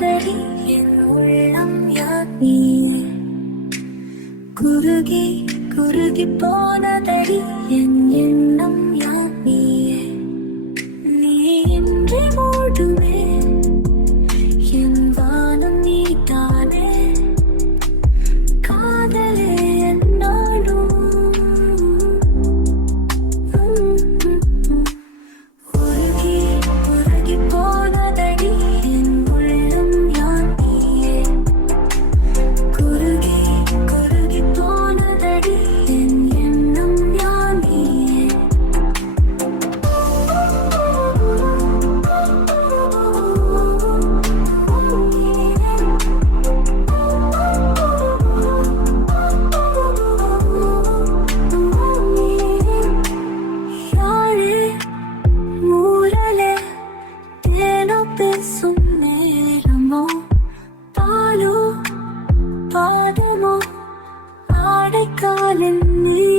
போனதடி என் உள்ளம் யானே குருகி குருகி போனதடி என் எண்ணம் யானே நீ இன்றி மூடுமே என் வானம் நீதானே காதலே என்னோடும் உருகி உருகி போனதடி என் உள்ளம் யானே குருகி குருகி போனதடி என் எண்ணம் யானே யாழே மூரலே தேனோ பேசும் நேரமோ பாலோ பாதமோ ஆடைக்காலின் நீ